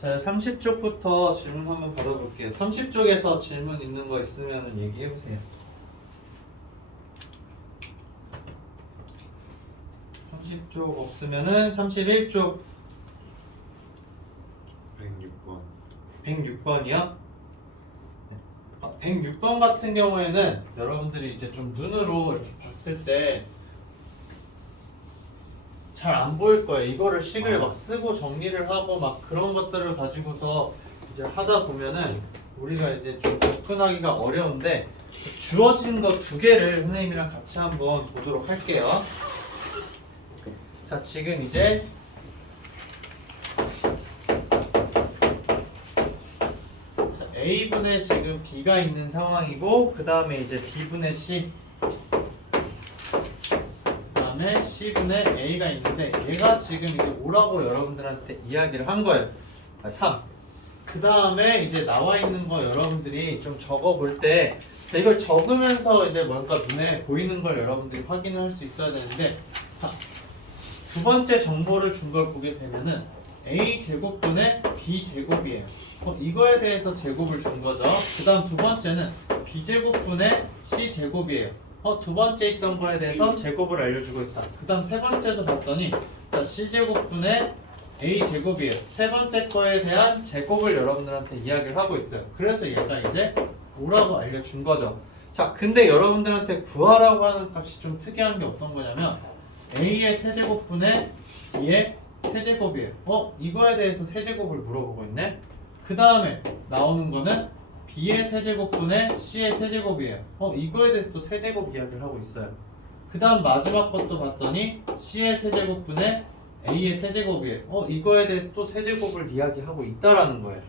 자, 30쪽부터 질문 한번 받아볼게요. 30쪽에서 질문 있는 거 있으면 얘기해보세요. 30쪽 없으면은 31쪽 106번. 106번이요? 106번 같은 경우에는 여러분들이 이제 좀 눈으로 이렇게 봤을 때 잘 안 보일 거예요. 이거를 식을 막 쓰고 정리를 하고 막 그런 것들을 가지고서 이제 하다 보면은 우리가 이제 좀 접근하기가 어려운데 주어진 거 두 개를 선생님이랑 같이 한번 보도록 할게요. 자, 지금 이제 A분에 지금 B가 있는 상황이고 그 다음에 이제 B분에 C 그 다음에 C분에 A가 있는데 얘가 지금 이제 오라고 여러분들한테 이야기를 한 거예요. 3. 그 다음에 이제 나와 있는 거 여러분들이 좀 적어 볼 때 이걸 적으면서 이제 뭔가 눈에 보이는 걸 여러분들이 확인을 할 수 있어야 되는데 자, 두 번째 정보를 준 걸 보게 되면은 A 제곱분의 B 제곱이에요. 이거에 대해서 제곱을 준 거죠. 그 다음 두 번째는 B 제곱분의 C 제곱이에요. 두 번째 있던 거에 대해서 제곱을 알려주고 있다. 그 다음 세 번째도 봤더니 자, C 제곱분의 A 제곱이에요. 세 번째 거에 대한 제곱을 여러분들한테 이야기를 하고 있어요. 그래서 얘가 이제 뭐라고 알려준 거죠. 자, 근데 여러분들한테 구하라고 하는 값이 좀 특이한 게 어떤 거냐면 A의 세제곱분의 B의 세제곱이에요. 이거에 대해서 세제곱을 물어보고 있네. 그 다음에 나오는 거는 B의 세제곱분의 C의 세제곱이에요. 이거에 대해서 또 세제곱 이야기를 하고 있어요. 그 다음 마지막 것도 봤더니 C의 세제곱분의 A의 세제곱이에요. 이거에 대해서 또 세제곱을 이야기하고 있다라는 거예요.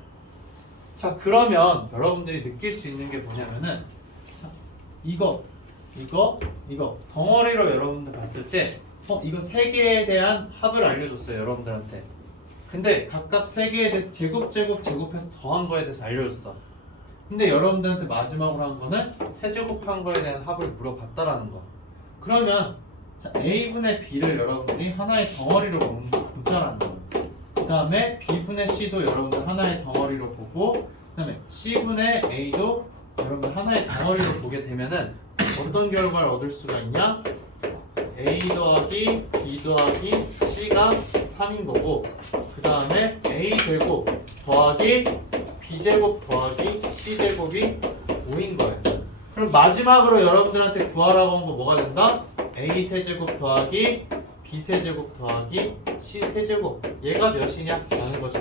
자, 그러면 여러분들이 느낄 수 있는 게 뭐냐면은 자, 이거 덩어리로 여러분들 봤을 때 이거 세 개에 대한 합을 알려줬어요, 여러분들한테. 근데 각각 세 개에 대해서 제곱해서 더한 거에 대해서 알려줬어. 근데 여러분들한테 마지막으로 한 거는 세제곱한 거에 대한 합을 물어봤다라는 거. 그러면 자, A분의 B를 여러분들이 하나의 덩어리로 보자라는 거. 그 다음에 B분의 C도 여러분들 하나의 덩어리로 보고 그 다음에 C분의 A도 여러분들 하나의 덩어리로 보게 되면은 어떤 결과를 얻을 수가 있냐? A 더하기 B 더하기 C가 3인 거고 그 다음에 A제곱 더하기 B제곱 더하기 C제곱이 5인 거예요. 그럼 마지막으로 여러분들한테 구하라고 한 거 뭐가 된다? A 세제곱 더하기 B 세제곱 더하기 C 세제곱 얘가 몇이냐? 라는 거지.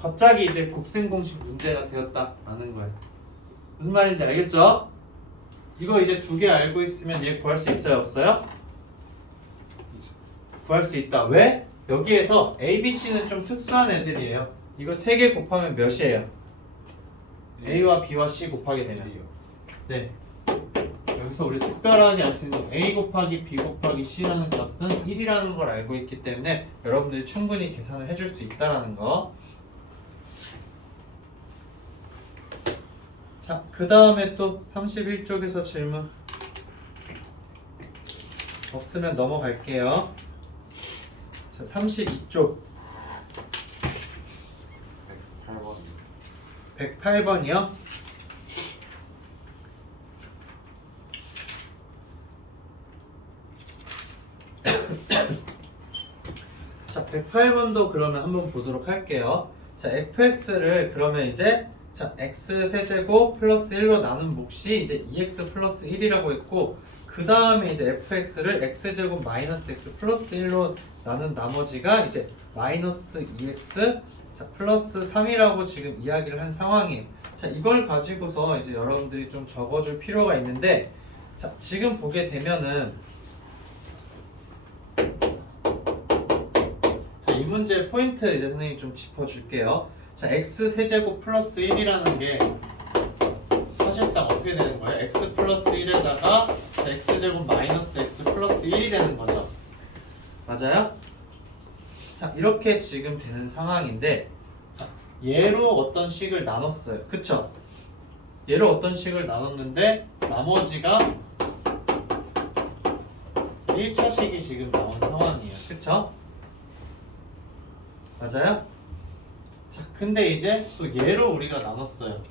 갑자기 이제 곱셈 공식 문제가 되었다라는 거예요. 무슨 말인지 알겠죠? 이거 이제 두 개 알고 있으면 얘 구할 수 있어요? 없어요? 구할 수 있다. 왜? 여기에서 A, B, C는 좀 특수한 애들이에요. 이거 세 개 곱하면 몇이에요? A와 B와 C 곱하게 되면 네. 여기서 우리 특별하게 알 수 있는 A 곱하기 B 곱하기 C라는 값은 1이라는 걸 알고 있기 때문에 여러분들이 충분히 계산을 해줄 수 있다라는 거. 자, 그 다음에 또 31쪽에서 질문 없으면 넘어갈게요. 자, 32쪽 108번. 108번이요. 자, 108번도 그러면 한번 보도록 할게요. 자, fx를 그러면 이제 자, x 세제곱 플러스 1로 나눈 몫이 이제 2x 플러스 1이라고 했고 그 다음에 이제 fx를 x제곱 마이너스 x 플러스 1로 나눈 나머지가 이제 마이너스 2x 자, 플러스 3이라고 지금 이야기를 한 상황이에요. 자, 이걸 가지고서 이제 여러분들이 좀 적어줄 필요가 있는데 자, 지금 보게 되면은 자, 이 문제 포인트 이제 선생님이 좀 짚어줄게요. 자, x 세제곱 플러스 1이라는 게 사실상 어떻게 되는 거예요? x 플러스 1에다가 x제곱 마이너스 x 플러스 1이 되는 거죠. 맞아요? 자, 이렇게 지금 되는 상황인데 자, 얘로 어떤 식을 나눴어요. 그쵸? 얘로 어떤 식을 나눴는데 나머지가 1차식이 지금 나온 상황이에요. 그쵸? 맞아요? 자, 근데 이제 또 얘로 우리가 나눴어요.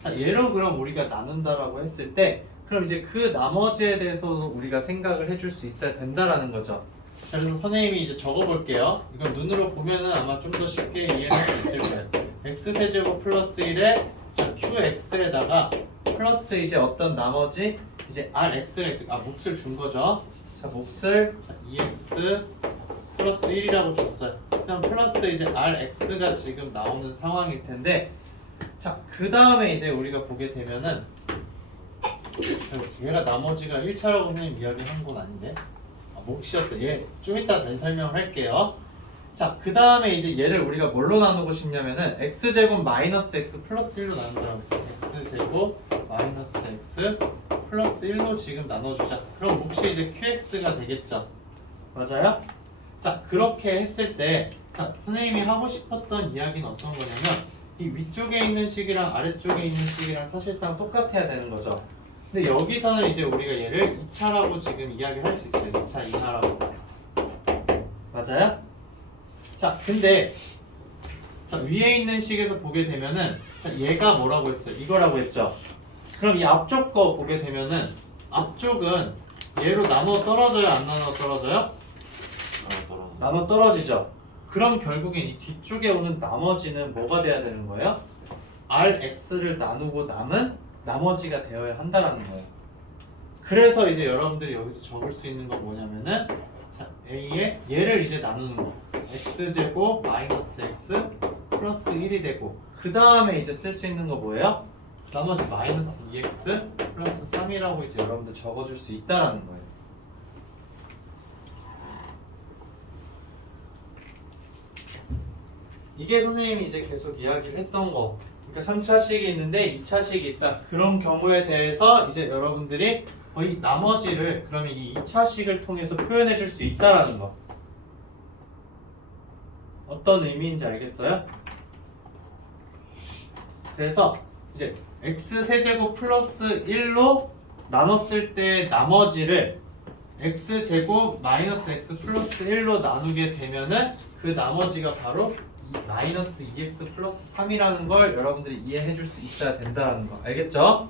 자, 얘로 그럼 우리가 나눈다라고 했을 때 그럼 이제 그 나머지에 대해서도 우리가 생각을 해줄 수 있어야 된다라는 거죠. 자, 그래서 선생님이 이제 적어볼게요. 이건 눈으로 보면은 아마 좀 더 쉽게 이해할 수 있을 거예요. x세제곱 플러스 1에 자, qx에다가 플러스 이제 어떤 나머지 이제 rx가 몫을 준 거죠. 자, 몫을 자, 2x 플러스 1이라고 줬어요. 그럼 플러스 이제 rx가 지금 나오는 상황일 텐데 자, 그 다음에 이제 우리가 보게 되면은 얘가 나머지가 1차라고 선생님 이야기한 건 아닌데 몫이었어요. 얘 좀 이따 다시 설명을 할게요. 자, 그 다음에 이제 얘를 우리가 뭘로 나누고 싶냐면은 x제곱 마이너스 x 플러스 1로 나눈다고 했어요. x제곱 마이너스 x 플러스 1로 지금 나눠주자. 그럼 몫이 이제 qx가 되겠죠. 맞아요? 자, 그렇게 했을 때 자, 선생님이 하고 싶었던 이야기는 어떤 거냐면 이 위쪽에 있는 식이랑 아래쪽에 있는 식이랑 사실상 똑같아야 되는 거죠. 근데 여기서는 이제 우리가 얘를 2차라고 지금 이야기할 수 있어요. 2차 이하라고. 맞아요? 자, 근데 자, 위에 있는 식에서 보게 되면은 자, 얘가 뭐라고 했어요? 이거라고 했죠. 그럼 이 앞쪽 거 보게 되면은 앞쪽은 얘로 나눠 떨어져요? 안 나눠 떨어져요? 나눠 떨어지죠. 그럼 결국엔 이 뒤쪽에 오는 나머지는 뭐가 돼야 되는 거예요? rx를 나누고 남은 나머지가 되어야 한다라는 거예요. 그래서 이제 여러분들이 여기서 적을 수 있는 건 뭐냐면은 자, a에 얘를 이제 나누는 거 x제곱 마이너스 x 플러스 1이 되고 그 다음에 이제 쓸 수 있는 거 뭐예요? 나머지 마이너스 2x 플러스 3이라고 이제 여러분들 적어줄 수 있다라는 거예요. 이게 선생님이 이제 계속 이야기를 했던 거. 그러니까 3차식이 있는데 2차식이 있다. 그런 경우에 대해서 이제 여러분들이 거의 나머지를 그러면 이 2차식을 통해서 표현해 줄 수 있다라는 거. 어떤 의미인지 알겠어요? 그래서 이제 x세제곱 플러스 1로 나눴을 때 나머지를 x제곱 마이너스 x 플러스 1로 나누게 되면은 그 나머지가 바로 마이너스 2x 플러스 3이라는 걸 여러분들이 이해해 줄 수 있어야 된다는 거 알겠죠?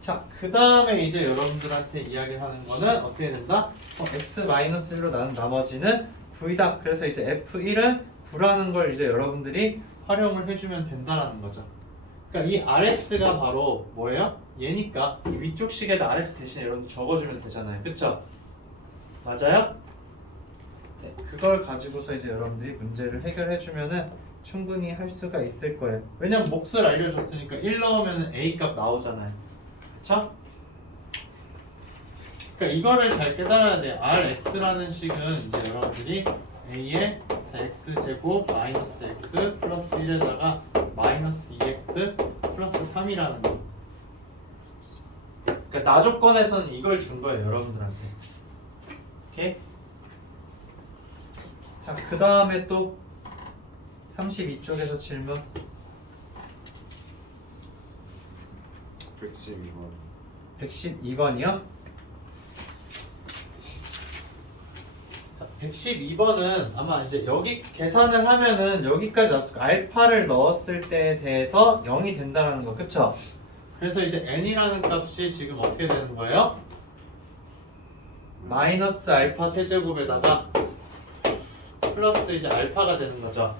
자, 그 다음에 이제 여러분들한테 이야기를 하는 거는 어떻게 된다? x 마이너스 1로 나눈 나머지는 9이다. 그래서 이제 f1은 9라는 걸 이제 여러분들이 활용을 해주면 된다라는 거죠. 그러니까 이 rx가 바로 뭐예요? 얘니까 이 위쪽 식에다 rx 대신에 여러분들 적어주면 되잖아요. 그쵸? 맞아요? 네, 그걸 가지고서 이제 여러분들이 문제를 해결해주면은 충분히 할 수가 있을 거예요. 왜냐면 몫을 알려줬으니까 1 넣으면 A 값 나오잖아요. 그쵸? 그러니까 이거를 잘 깨달아야 돼요. Rx라는 식은 이제 여러분들이 A에 x제곱 마이너스 x 플러스 1에다가 마이너스 2x 플러스 3이라는 거. 그러니까 나 조건에서는 이걸 준 거예요, 여러분들한테. 오케이? 자, 그 다음에 또 32쪽에서 질문 112번 112번이요? 자, 112번은 아마 이제 여기 계산을 하면은 여기까지 왔을 거 알파를 넣었을 때에 대해서 0이 된다는 거, 그쵸? 그래서 이제 n이라는 값이 지금 어떻게 되는 거예요? 마이너스 알파 세제곱에다가 플러스 이제 알파가 되는 거죠.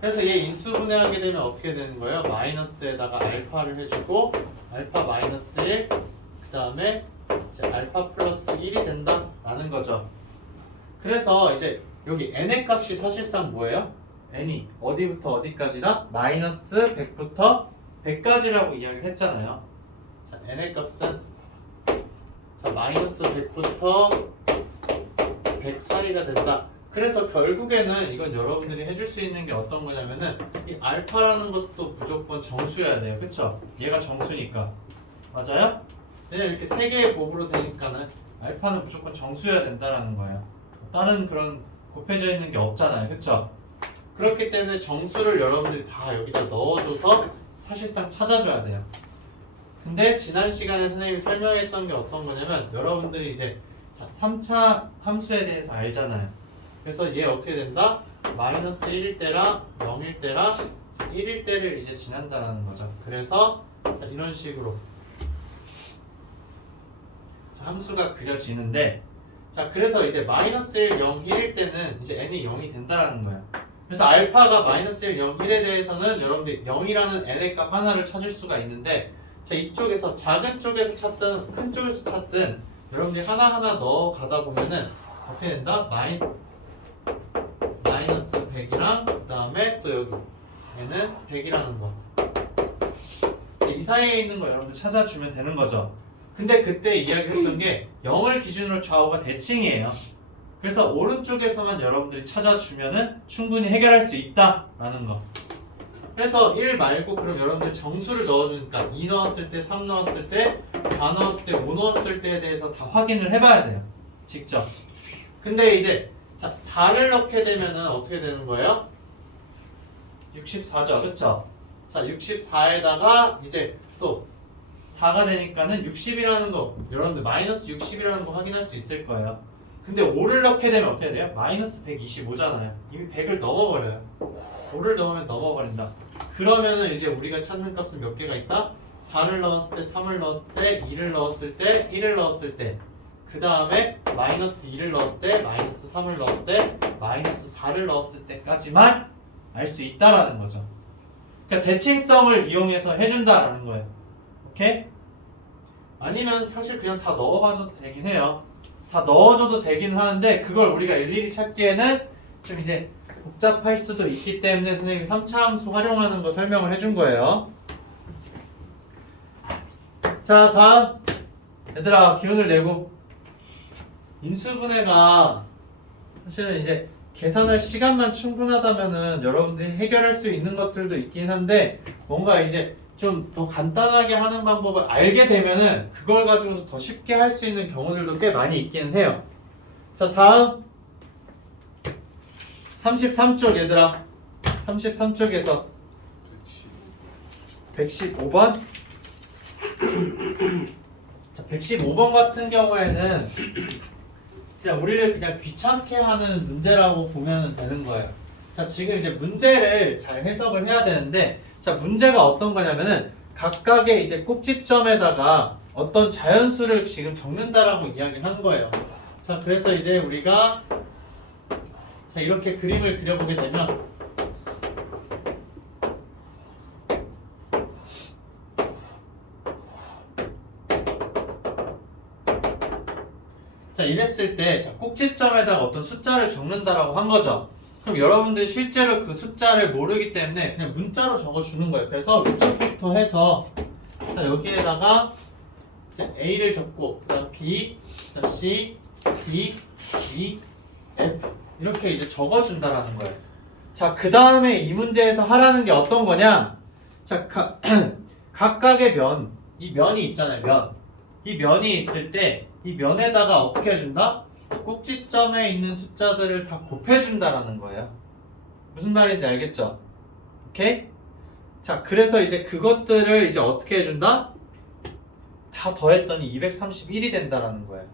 그래서 얘 인수분해하게 되면 어떻게 되는 거예요? 마이너스에다가 알파를 해주고 알파 마이너스 1, 그 다음에 이제 알파 플러스 1이 된다라는 거죠. 그래서 이제 여기 n의 값이 사실상 뭐예요? n이 어디부터 어디까지다? 마이너스 100부터 100까지라고 이야기를 했잖아요. 자, n의 값은 자, 마이너스 100부터 100 사이가 된다. 그래서 결국에는 이건 여러분들이 해줄 수 있는 게 어떤 거냐면은 이 알파라는 것도 무조건 정수여야 돼요. 그쵸? 얘가 정수니까. 맞아요? 그냥 이렇게 세 개의 곱으로 되니까는 알파는 무조건 정수여야 된다라는 거예요. 다른 그런 곱해져 있는 게 없잖아요. 그쵸? 그렇기 때문에 정수를 여러분들이 다 여기다 넣어줘서 사실상 찾아줘야 돼요. 근데 지난 시간에 선생님이 설명했던 게 어떤 거냐면 여러분들이 이제 3차 함수에 대해서 알잖아요. 그래서 얘 어떻게 된다? 마이너스 1일 때랑 0일 때랑 1일 때를 이제 지난다라는 거죠. 그래서 자, 이런 식으로 자, 함수가 그려지는데 자 그래서 이제 마이너스 1, 0, 1일 때는 이제 n이 0이 된다라는 거야. 그래서 알파가 마이너스 1, 0, 1에 대해서는 여러분들이 0이라는 n의 값 하나를 찾을 수가 있는데 자 이쪽에서 작은 쪽에서 찾든 큰 쪽에서 찾든 여러분들이 하나하나 넣어 가다 보면은 어떻게 된다? 마이너스 100이랑 그 다음에 또 여기 얘는 100이라는 거. 이 사이에 있는 거 여러분들 찾아주면 되는 거죠. 근데 그때 이야기했던 게 0을 기준으로 좌우가 대칭이에요. 그래서 오른쪽에서만 여러분들이 찾아주면은 충분히 해결할 수 있다라는 거. 그래서 1 말고 그럼 여러분들 정수를 넣어주니까 2 넣었을 때, 3 넣었을 때, 4 넣었을 때, 5 넣었을 때에 대해서 다 확인을 해봐야 돼요. 직접. 근데 이제 자 4를 넣게 되면은 어떻게 되는 거예요? 64죠, 그쵸? 자 64에다가 이제 또 4가 되니까는 60이라는 거 여러분들 마이너스 60이라는 거 확인할 수 있을 거예요. 근데 5를 넣게 되면 어떻게 돼요? 마이너스 125잖아요. 이미 100을 넘어버려요. 5를 넣으면 넘어버린다. 그러면은 이제 우리가 찾는 값은 몇 개가 있다? 4를 넣었을 때, 3을 넣었을 때, 2를 넣었을 때, 1을 넣었을 때, 그 다음에 마이너스 2를 넣었을 때, 마이너스 3을 넣었을 때, 마이너스 4를 넣었을 때까지만 알 수 있다라는 거죠. 그러니까 대칭성을 이용해서 해준다라는 거예요. 오케이? 아니면 사실 그냥 다 넣어봐줘도 되긴 해요. 다 넣어줘도 되긴 하는데 그걸 우리가 일일이 찾기에는 좀 이제 복잡할 수도 있기 때문에 선생님이 3차 함수 활용하는 거 설명을 해준 거예요. 자 다음 얘들아 기운을 내고 인수분해가 사실은 이제 계산할 시간만 충분하다면은 여러분들이 해결할 수 있는 것들도 있긴 한데 뭔가 이제 좀 더 간단하게 하는 방법을 알게 되면은 그걸 가지고서 더 쉽게 할 수 있는 경우들도 꽤 많이 있기는 해요. 자 다음 33쪽 얘들아 33쪽에서 115번 자 115번 같은 경우에는 진짜 우리를 그냥 귀찮게 하는 문제라고 보면 되는 거예요. 자 지금 이제 문제를 잘 해석을 해야 되는데 자 문제가 어떤 거냐면은 각각의 이제 꼭지점에다가 어떤 자연수를 지금 적는다라고 이야기를 한 거예요. 자 그래서 이제 우리가 자 이렇게 그림을 그려보게 되면 자 이랬을 때 자, 꼭지점에다가 어떤 숫자를 적는다라고 한 거죠. 그럼 여러분들이 실제로 그 숫자를 모르기 때문에 그냥 문자로 적어주는 거예요. 그래서 위쪽부터 해서 자, 여기에다가 이제 A를 적고 그다음 B, 그다음 C, D, E, F 이렇게 이제 적어준다라는 거예요. 자, 그 다음에 이 문제에서 하라는 게 어떤 거냐? 자, 각각의 면, 이 면이 있잖아요. 면. 이 면이 있을 때 이 면에다가 어떻게 해준다? 꼭지점에 있는 숫자들을 다 곱해준다라는 거예요. 무슨 말인지 알겠죠? 오케이? 자, 그래서 이제 그것들을 이제 어떻게 해준다? 다 더했더니 231이 된다라는 거예요.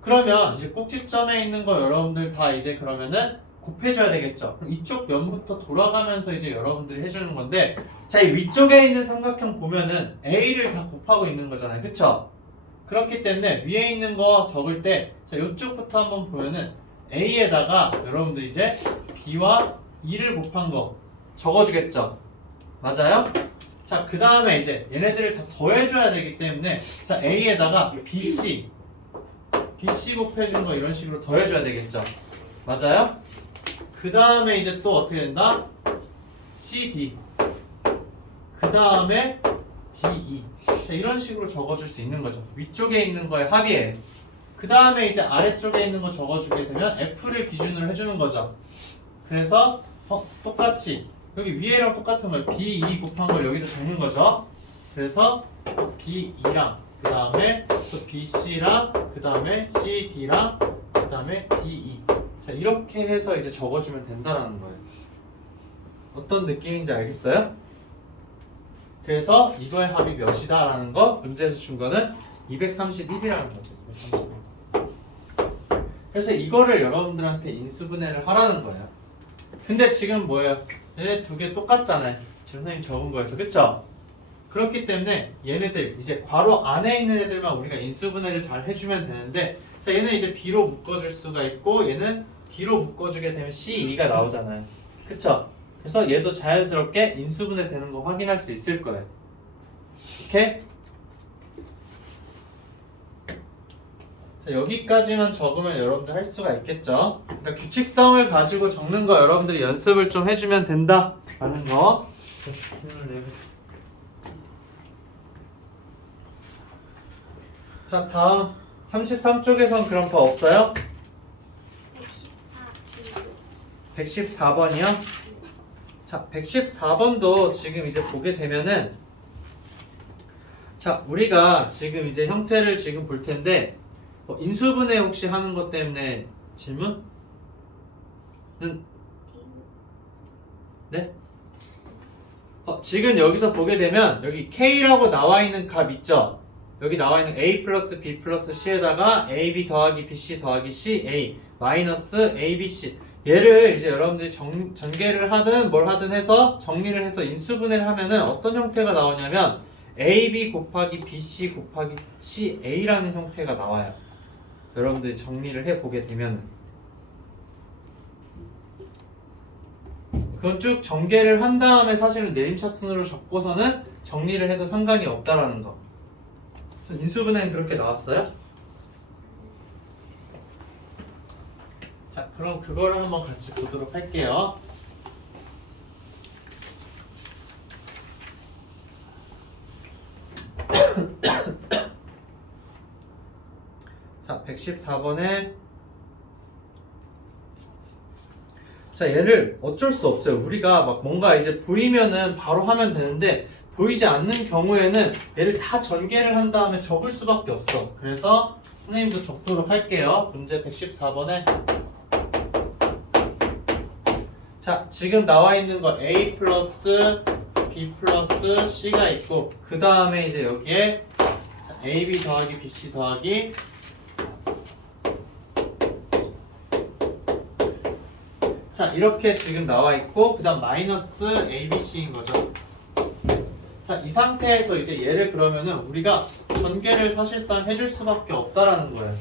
그러면 이제 꼭지점에 있는 거 여러분들 다 이제 그러면은 곱해줘야 되겠죠? 그럼 이쪽 면부터 돌아가면서 이제 여러분들이 해주는 건데 자, 이 위쪽에 있는 삼각형 보면은 A를 다 곱하고 있는 거잖아요. 그쵸? 그렇기 때문에 위에 있는 거 적을 때 자, 이쪽부터 한번 보면은 A에다가 여러분들 이제 B와 2를 곱한 거 적어주겠죠? 맞아요? 자, 그 다음에 이제 얘네들을 다 더해줘야 되기 때문에 자, A에다가 BC 곱해준 거 이런 식으로 더해줘야 되겠죠? 맞아요? 그 다음에 이제 또 어떻게 된다? CD 그 다음에 DE 자, 이런 식으로 적어줄 수 있는 거죠. 위쪽에 있는 거에 합이에요. 그 다음에 이제 아래쪽에 있는 거 적어주게 되면 F를 기준으로 해주는 거죠. 그래서 똑같이 여기 위에랑 똑같은 거예요. B2 곱한 걸 여기도 적는 거죠. 그래서 B2랑 그 다음에 또 BC랑 그 다음에 CD랑 그 다음에 DE 자 이렇게 해서 이제 적어주면 된다라는 거예요. 어떤 느낌인지 알겠어요? 그래서 이거의 합이 몇이다 라는 거 문제에서 준 거는 231이라는 거죠. 231. 그래서 이거를 여러분들한테 인수분해를 하라는 거예요. 근데 지금 뭐예요? 얘네 두 개 똑같잖아요. 지금 선생님 적은 거에서 그쵸? 그렇기 때문에 얘네들 이제 괄호 안에 있는 애들만 우리가 인수분해를 잘 해주면 되는데 자 얘는 이제 B로 묶어줄 수가 있고 얘는 D로 묶어주게 되면 C2가 나오잖아요. 그쵸? 그래서 얘도 자연스럽게 인수분해 되는 거 확인할 수 있을 거예요. 오케이? 자, 여기까지만 적으면 여러분들 할 수가 있겠죠? 그러니까 규칙성을 가지고 적는 거 여러분들이 연습을 좀 해주면 된다 라는 거. 자 다음 33쪽에선 그럼 더 없어요? 114번이요? 자 114번도 지금 이제 보게 되면은 자 우리가 지금 이제 형태를 지금 볼 텐데 인수분해 혹시 하는 것 때문에 질문? 네? 지금 여기서 보게 되면 여기 K라고 나와 있는 값 있죠? 여기 나와 있는 A 플러스 B 플러스 C에다가 AB 더하기 BC 더하기 CA 마이너스 ABC 얘를 이제 여러분들이 전개를 하든 뭘 하든 해서 정리를 해서 인수분해를 하면은 어떤 형태가 나오냐면 AB 곱하기 BC 곱하기 CA라는 형태가 나와요. 여러분들이 정리를 해보게 되면은 그건 쭉 전개를 한 다음에 사실은 내림차순으로 적고서는 정리를 해도 상관이 없다라는 거. 인수분해는 그렇게 나왔어요? 자, 그럼 그거를 한번 같이 보도록 할게요. 자, 114번에 자, 얘를 어쩔 수 없어요. 우리가 막 뭔가 이제 보이면은 바로 하면 되는데 보이지 않는 경우에는 얘를 다 전개를 한 다음에 적을 수밖에 없어. 그래서 선생님도 적도록 할게요. 문제 114번에 자, 지금 나와 있는 거 A 플러스 B 플러스 C가 있고 그 다음에 이제 여기에 AB 더하기 BC 더하기 자, 이렇게 지금 나와 있고 그 다음 마이너스 ABC인 거죠. 자, 이 상태에서 이제 얘를 그러면은 우리가 전개를 사실상 해줄 수밖에 없다라는 거예요.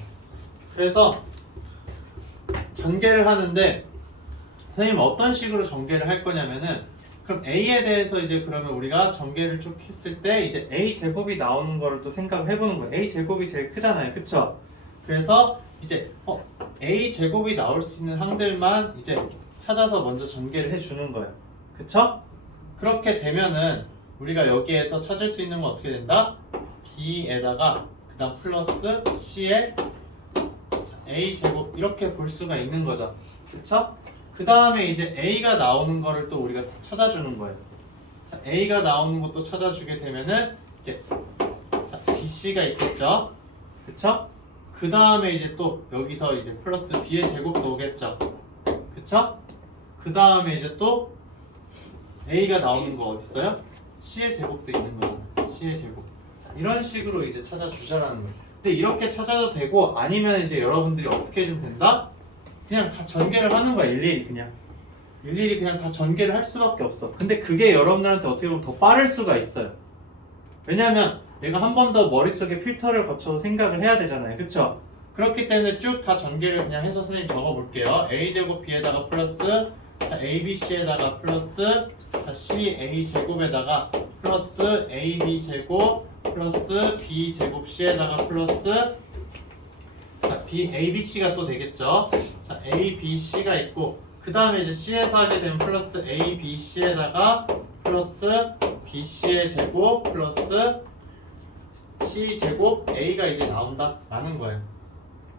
그래서 전개를 하는데 선생님 어떤 식으로 전개를 할 거냐면은 그럼 A에 대해서 이제 그러면 우리가 전개를 쭉 했을 때 이제 A 제곱이 나오는 거를 또 생각을 해보는 거예요. A 제곱이 제일 크잖아요, 그쵸? 그래서 이제 A 제곱이 나올 수 있는 항들만 이제 찾아서 먼저 전개를 해주는 거예요, 그쵸? 그렇게 되면은 우리가 여기에서 찾을 수 있는 건 어떻게 된다? B에다가 그 다음 플러스 C에 A 제곱 이렇게 볼 수가 있는 거죠, 그쵸? 그 다음에 이제 A가 나오는 거를 또 우리가 찾아주는 거예요. 자, A가 나오는 것도 찾아주게 되면은 이제 자, BC가 있겠죠, 그쵸? 그 다음에 이제 또 여기서 이제 플러스 B의 제곱도 오겠죠, 그쵸? 그 다음에 이제 또 A가 나오는 거 어디 있어요? C의 제곱도 있는 거잖아요. C의 제곱. 자, 이런 식으로 이제 찾아주자라는 거예요. 근데 이렇게 찾아도 되고 아니면 이제 여러분들이 어떻게 해주면 된다? 그냥 다 전개를 하는 거야. 일일이 그냥 다 전개를 할 수밖에 없어. 근데 그게 여러분들한테 어떻게 보면 더 빠를 수가 있어요. 왜냐하면 내가 한 번 더 머릿속에 필터를 거쳐서 생각을 해야 되잖아요, 그쵸? 그렇기 때문에 쭉 다 전개를 그냥 해서 선생님 적어볼게요. A제곱 B에다가 플러스 자, ABC에다가 플러스 자, CA제곱에다가 플러스 AB제곱 플러스 B제곱 C에다가 플러스 자, ABC가 또 되겠죠. 자, ABC가 있고 그 다음에 이제 C에서 하게 되면 플러스 ABC에다가 플러스 BC의 제곱 플러스 C제곱 A가 이제 나온다 라는 거예요.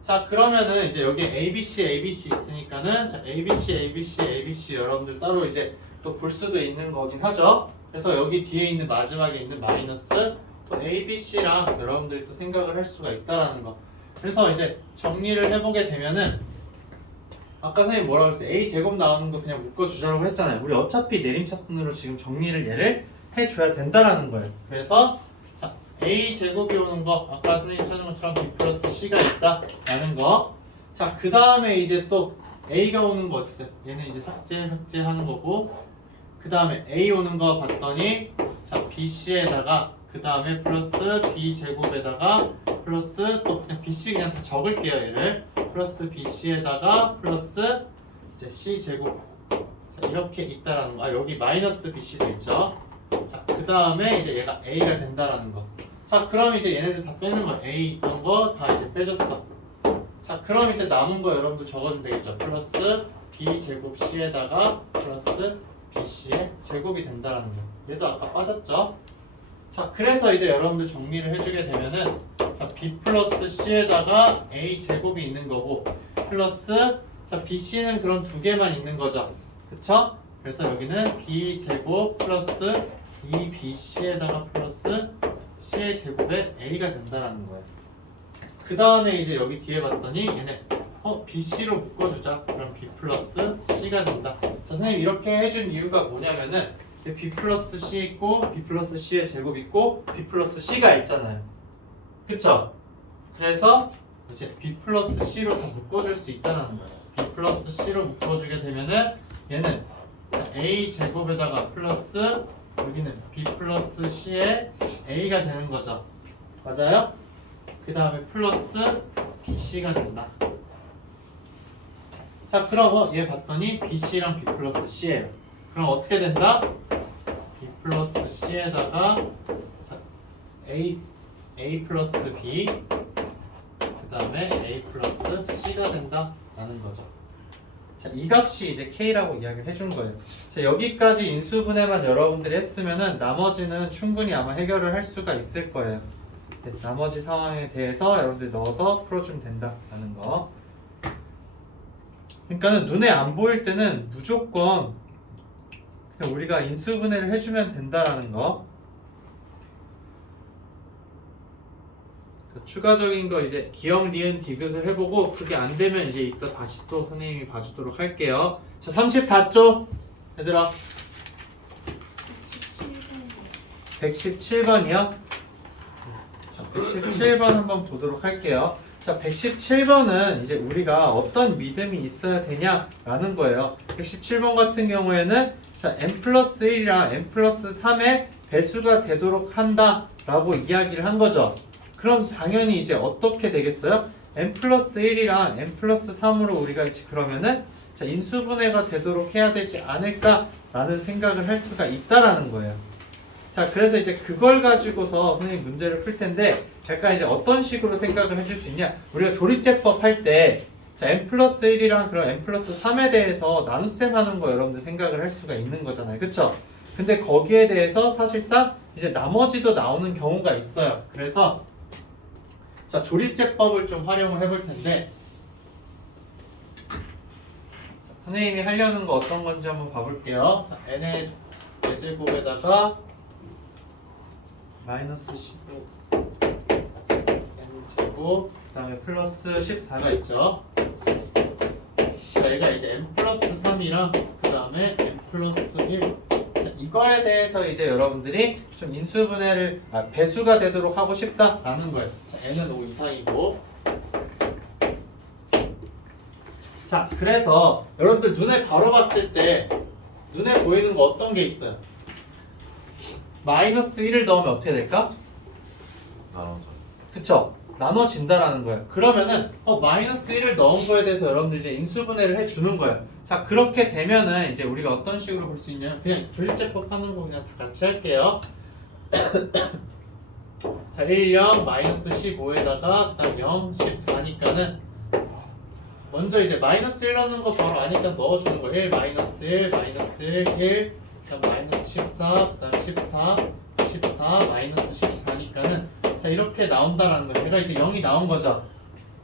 자, 그러면은 이제 여기 ABC, ABC 있으니까는 자, ABC, ABC, ABC 여러분들 따로 이제 또 볼 수도 있는 거긴 하죠. 그래서 여기 뒤에 있는 마지막에 있는 마이너스 또 ABC랑 여러분들이 또 생각을 할 수가 있다라는 거. 그래서 이제 정리를 해보게 되면은 아까 선생님 뭐라고 했어요? A 제곱 나오는 거 그냥 묶어주자라고 했잖아요. 우리 어차피 내림차순으로 지금 정리를 얘를 해줘야 된다라는 거예요. 그래서 자, A 제곱이 오는 거 아까 선생님 찾은 것처럼 B 플러스 C가 있다 라는 거. 자, 그 다음에 이제 또 A가 오는 거 어땠어요? 얘는 이제 삭제하는 거고, 그 다음에 A 오는 거 봤더니, 자, BC에다가, 그 다음에 플러스 B제곱에다가, 플러스 또 그냥 BC 그냥 다 적을게요, 얘를. 플러스 BC에다가, 플러스 이제 C제곱. 자, 이렇게 있다라는 거. 아, 여기 마이너스 BC도 있죠. 자, 그 다음에 이제 얘가 A가 된다라는 거. 자, 그럼 이제 얘네들 다 빼는 거. A 있던 거 다 이제 빼줬어. 자, 그럼 이제 남은 거 여러분들 적어주면 되겠죠. 플러스 B제곱 C에다가 플러스 BC의 제곱이 된다라는 거. 얘도 아까 빠졌죠? 자, 그래서 이제 여러분들 정리를 해주게 되면은, 자, B 플러스 C에다가 A 제곱이 있는 거고, 플러스, 자, BC는 그럼 두 개만 있는 거죠. 그쵸? 그래서 여기는 B 제곱 플러스 2BC에다가 플러스 C의 제곱에 A가 된다라는 거예요. 그 다음에 이제 여기 뒤에 봤더니 얘네 BC로 묶어주자. 그럼 B 플러스 C가 된다. 자, 선생님 이렇게 해준 이유가 뭐냐면은 B 플러스 C 있고 B 플러스 C의 제곱 있고 B 플러스 C가 있잖아요. 그쵸? 그래서 이제 B 플러스 C로 다 묶어줄 수 있다는 거예요. B 플러스 C로 묶어주게 되면은 얘는 A 제곱에다가 플러스 여기는 B 플러스 C의 A가 되는 거죠. 맞아요? 그 다음에 플러스 BC가 된다. 자, 그럼 얘 봤더니 BC랑 B 플러스 C예요. 그럼 어떻게 된다? B 플러스 C에다가 자, A 플러스 B 그 다음에 A 플러스 C가 된다 라는 거죠. 자, 이 값이 이제 K라고 이야기를 해준 거예요. 자, 여기까지 인수분해만 여러분들이 했으면은 나머지는 충분히 아마 해결을 할 수가 있을 거예요. 네, 나머지 상황에 대해서 여러분들이 넣어서 풀어주면 된다라는 거. 그러니까는 눈에 안 보일 때는 무조건 그냥 우리가 인수분해를 해주면 된다라는 거. 추가적인 거 이제 기억, 리은, 디귿을 해보고 그게 안 되면 이제 이따 다시 또 선생님이 봐주도록 할게요. 자, 34쪽 얘들아 117번이요. 자, 117번 한번 보도록 할게요. 자, 117번은 이제 우리가 어떤 믿음이 있어야 되냐라는 거예요. 117번 같은 경우에는 자, n 플러스 1이랑 n 플러스 3의 배수가 되도록 한다라고 이야기를 한 거죠. 그럼 당연히 이제 어떻게 되겠어요? n 플러스 1이랑 n 플러스 3으로 우리가 이제 그러면은 자, 인수분해가 되도록 해야 되지 않을까라는 생각을 할 수가 있다라는 거예요. 자, 그래서 이제 그걸 가지고서 선생님 문제를 풀 텐데 약간 이제 어떤 식으로 생각을 해줄 수 있냐? 우리가 조립제법 할 때 자, n 플러스 1이랑 그럼 n 플러스 3에 대해서 나눗셈 하는 거 여러분들 생각을 할 수가 있는 거잖아요. 그쵸? 근데 거기에 대해서 사실상 이제 나머지도 나오는 경우가 있어요. 그래서 자, 조립제법을 좀 활용을 해볼 텐데 자, 선생님이 하려는 거 어떤 건지 한번 봐볼게요. 자, n의 제곱에다가 마이너스 15 n제곱 그 다음에 플러스 14가 있죠. 자, 얘가 이제 n 플러스 3이랑 그 다음에 n 플러스 1 자, 이거에 대해서 이제 여러분들이 좀 인수분해를 배수가 되도록 하고 싶다라는 거예요. 자, n은 5 이상이고 자, 그래서 여러분들 눈에 바로 봤을 때 눈에 보이는 거 어떤 게 있어요? 마이너스 1을 넣으면 어떻게 될까? 나눠서. 그쵸? 나눠진다라는 거예요. 그러면은 마이너스 1을 넣은 거에 대해서 여러분들 이제 인수분해를 해주는 거예요. 자, 그렇게 되면은 이제 우리가 어떤 식으로 볼 수 있냐면 그냥 조립제법 하는 거 그냥 다 같이 할게요. 자, 1, 0, 마이너스 15에다가 그 다음 0, 14니까는 먼저 이제 마이너스 1 넣는 거 바로 아니까 넣어주는 거예요. 1, 마이너스 1, 마이너스 1, 1, 그 다음 마이너스 14, 그 다음 14, 14, 마이너스 14니까는 자, 이렇게 나온다라는 거예요. 얘가 이제 0이 나온 거죠.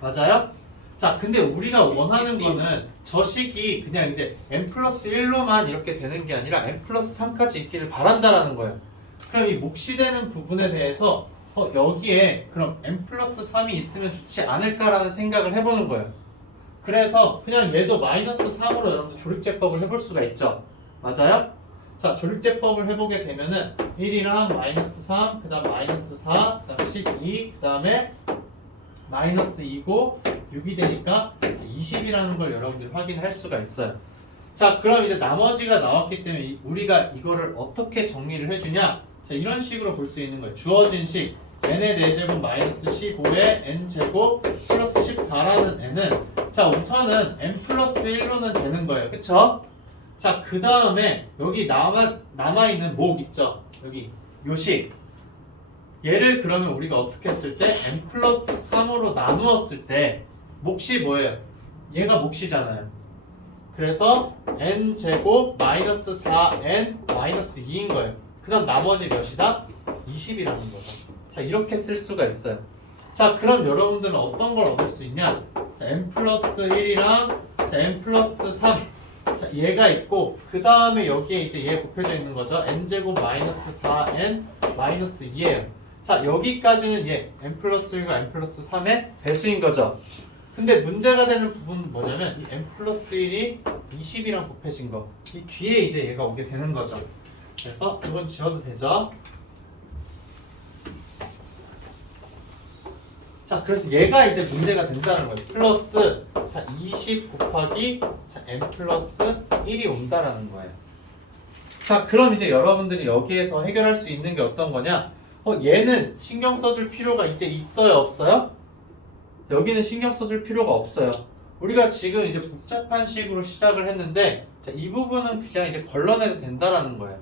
맞아요? 자, 근데 우리가 원하는 거는 저 식이 그냥 이제 n 플러스 1로만 이렇게 되는 게 아니라 n 플러스 3까지 있기를 바란다라는 거예요. 그럼 이 몫이되는 부분에 대해서 여기에 그럼 n 플러스 3이 있으면 좋지 않을까라는 생각을 해보는 거예요. 그래서 그냥 얘도 마이너스 3으로 여러분들 조립제법을 해볼 수가 있죠. 맞아요? 자, 조립제법을 해보게 되면은 1이랑 마이너스 3, 그 다음 마이너스 4, 그 다음 12, 그 다음에 마이너스 2고 6이 되니까 20이라는 걸 여러분들이 확인할 수가 있어요. 자, 그럼 이제 나머지가 나왔기 때문에 우리가 이거를 어떻게 정리를 해주냐? 자, 이런 식으로 볼 수 있는 거예요. 주어진 식 n의 4제곱 마이너스 15의 n제곱 플러스 14라는 n은 자, 우선은 n 플러스 1로는 되는 거예요. 그쵸? 자, 그 다음에 여기 남아있는 목 있죠? 여기 요식 얘를 그러면 우리가 어떻게 했을 때 n 플러스 3으로 나누었을 때 몫이 뭐예요? 얘가 몫이잖아요. 그래서 n제곱 마이너스 4n 마이너스 2인 거예요. 그 다음 나머지 몇이다? 20이라는 거죠. 자, 이렇게 쓸 수가 있어요. 자, 그럼 여러분들은 어떤 걸 얻을 수 있냐? 자, n 플러스 1이랑 자, n 플러스 3 자, 얘가 있고 그 다음에 여기에 이제 얘 곱해져 있는 거죠. n제곱 마이너스 4n 마이너스 2예요. 자, 여기까지는 얘 n 플러스 1과 n 플러스 3의 배수인 거죠. 근데 문제가 되는 부분은 뭐냐면 이 n 플러스 1이 20이랑 곱해진 거. 이 뒤에 이제 얘가 오게 되는 거죠. 그래서 이건 지워도 되죠. 자, 그래서 얘가 이제 문제가 된다는 거예요. 플러스 자, 20 곱하기 자, n 플러스 1이 온다라는 거예요. 자, 그럼 이제 여러분들이 여기에서 해결할 수 있는 게 어떤 거냐? 얘는 신경 써줄 필요가 이제 있어요, 없어요? 여기는 신경 써줄 필요가 없어요. 우리가 지금 이제 복잡한 식으로 시작을 했는데 자, 이 부분은 그냥 이제 걸러내도 된다라는 거예요.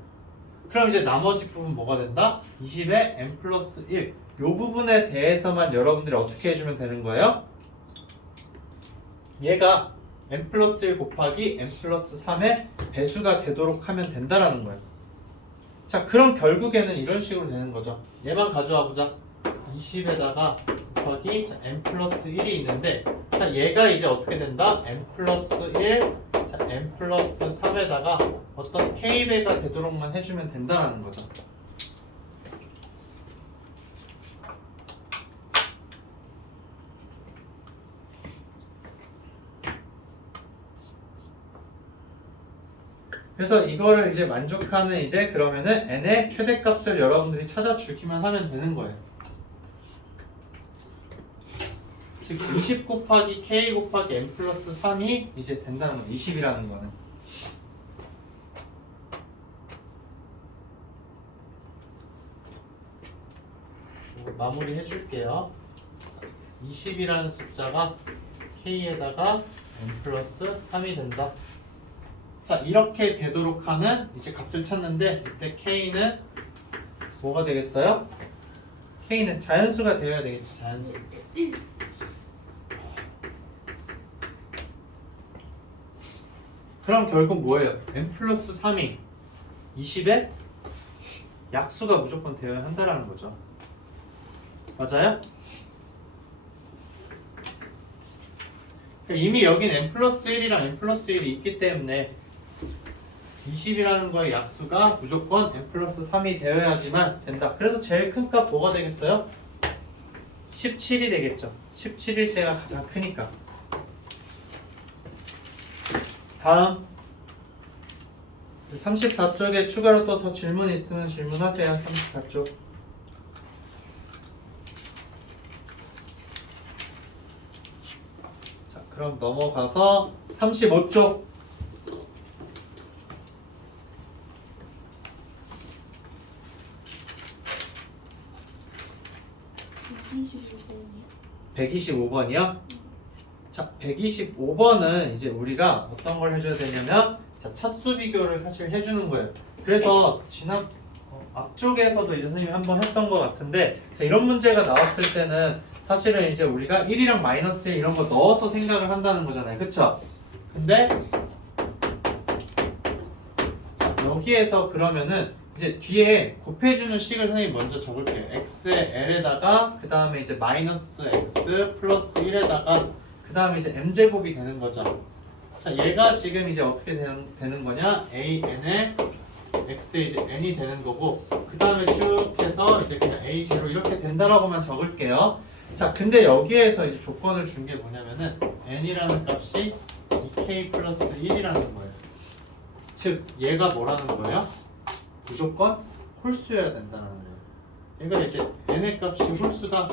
그럼 이제 나머지 부분 뭐가 된다? 20의 n 플러스 1. 이 부분에 대해서만 여러분들이 어떻게 해주면 되는 거예요? 얘가 n 플러스 1 곱하기 n 플러스 3의 배수가 되도록 하면 된다라는 거예요. 자, 그럼 결국에는 이런 식으로 되는 거죠. 얘만 가져와 보자. 20에다가 곱하기 n 플러스 1이 있는데 자, 얘가 이제 어떻게 된다? n 플러스 1 자, n 플러스 3에다가 어떤 k배가 되도록만 해주면 된다라는 거죠. 그래서 이거를 이제 만족하는 이제 그러면은 n의 최대값을 여러분들이 찾아주기만 하면 되는 거예요. 즉 20 곱하기 k 곱하기 n 플러스 3이 이제 된다는 거예요. 20이라는 거는. 마무리 해줄게요. 20이라는 숫자가 k에다가 n 플러스 3이 된다. 자, 이렇게 되도록 하는 이제 값을 찾는데 이때 k는 뭐가 되겠어요? k는 자연수가 되어야 되겠지. 자연수. 그럼 결국 뭐예요? n 플러스 3이 20에 약수가 무조건 되어야 한다라는 거죠. 맞아요? 이미 여긴 n 플러스 1이랑 n 플러스 1이 있기 때문에 20이라는 거의 약수가 무조건 n 플러스 3이 되어야지만 된다. 그래서 제일 큰 값 뭐가 되겠어요? 17이 되겠죠. 17일 때가 가장 크니까. 다음 34쪽에 추가로 또 더 질문 있으면 질문하세요. 34쪽. 자, 그럼 넘어가서 35쪽. 네. 125번이요? 자, 125번은 이제 우리가 어떤 걸 해줘야 되냐면 자, 차수 비교를 사실 해주는 거예요. 그래서 지난 앞쪽에서도 이제 선생님이 한번 했던 것 같은데 자, 이런 문제가 나왔을 때는 사실은 이제 우리가 1이랑 마이너스 1 이런 거 넣어서 생각을 한다는 거잖아요. 그쵸? 근데 자, 여기에서 그러면은 이제 뒤에 곱해주는 식을 선생님이 먼저 적을게요. x의 l에다가 그 다음에 이제 마이너스 x 플러스 1에다가 그 다음에 이제 m제곱이 되는 거죠. 자, 얘가 지금 이제 어떻게 되는 거냐? an에 x에 이제 n이 되는 거고 그 다음에 쭉 해서 이제 그냥 a0 이렇게 된다라고만 적을게요. 자, 근데 여기에서 이제 조건을 준 게 뭐냐면은 n이라는 값이 2k 플러스 1이라는 거예요. 즉 얘가 뭐라는 거예요? 무조건 홀수여야 된다는 거예요. 얘가 이제 n의 값이 홀수다.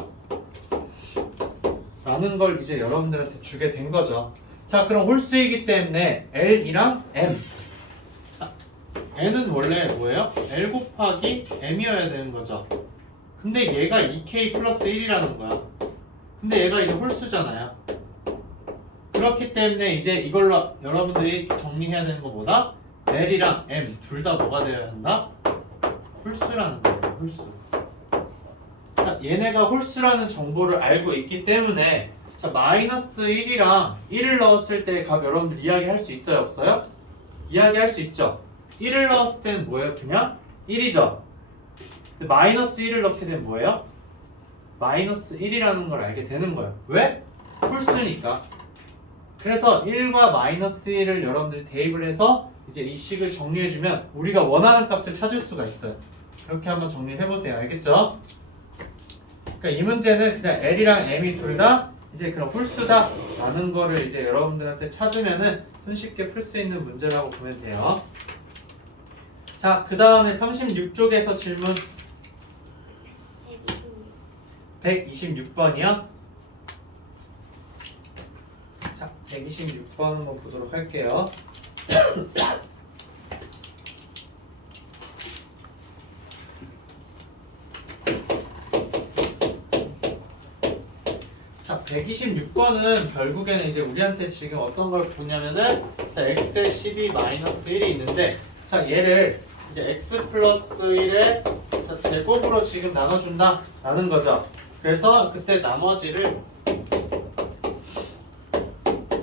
라는 걸 이제 여러분들한테 주게 된 거죠. 자, 그럼 홀수이기 때문에 L이랑 M. 자, N은 원래 뭐예요? L 곱하기 M이어야 되는 거죠. 근데 얘가 2K 플러스 1이라는 거야. 근데 얘가 이제 홀수잖아요. 그렇기 때문에 이제 이걸로 여러분들이 정리해야 되는 것보다 L이랑 M 둘 다 뭐가 되어야 한다? 홀수라는 거예요. 홀수. 자, 얘네가 홀수라는 정보를 알고 있기 때문에 자, 마이너스 1이랑 1을 넣었을 때 값 여러분들 이야기할 수 있어요? 없어요? 이야기할 수 있죠. 1을 넣었을 때는 뭐예요? 그냥 1이죠. 근데 마이너스 1을 넣게 되면 뭐예요? 마이너스 1이라는 걸 알게 되는 거예요. 왜? 홀수니까. 그래서 1과 마이너스 1을 여러분들이 대입을 해서 이제 이 식을 정리해주면 우리가 원하는 값을 찾을 수가 있어요. 그렇게 한번 정리를 해보세요. 알겠죠? 그러니까 이 문제는 그냥 L이랑 M이 둘 다 이제 그런 홀수다 라는 거를 이제 여러분들한테 찾으면은 손쉽게 풀 수 있는 문제라고 보면 돼요. 자, 그 다음에 36쪽에서 질문 126번이요. 자, 126번 한번 보도록 할게요. 자, 126번은 결국에는 이제 우리한테 지금 어떤 걸 보냐면은 자, x에 12 마이너스 1이 있는데 자, 얘를 이제 x 플러스 1의 자, 제곱으로 지금 나눠준다 라는 거죠. 그래서 그때 나머지를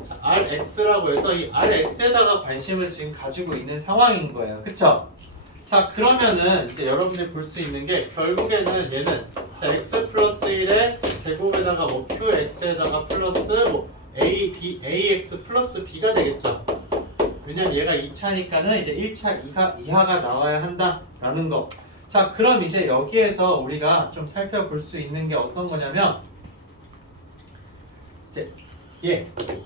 자, rx라고 해서 이 rx에다가 관심을 지금 가지고 있는 상황인 거예요. 그쵸? 자, 그러면은 이제 여러분들이 볼 수 있는 게 결국에는 얘는 자, x 플러스 1의 제곱에다가 뭐 qx에다가 플러스 뭐 ax 플러스 b가 되겠죠. 왜냐면 얘가 2차니까는 이제 1차 이하가 나와야 한다라는 거. 자, 그럼 이제 여기에서 우리가 좀 살펴볼 수 있는 게 어떤 거냐면 이제